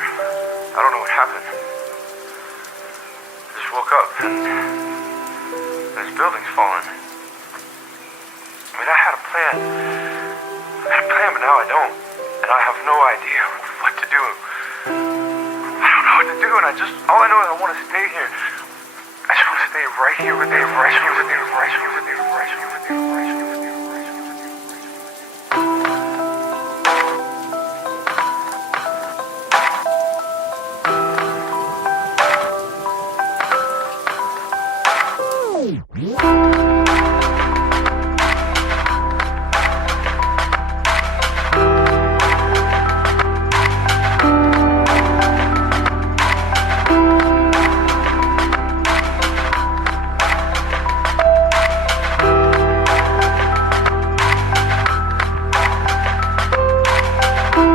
here. I don't know what happened. I just woke up and this building's falling. I mean, I had a plan. But now I don't. And I have no idea what to do. I don't know what to do, and all I know is I want to stay here. I just want to stay right here with you, right here with you, right here with you, right here with you, right here with you.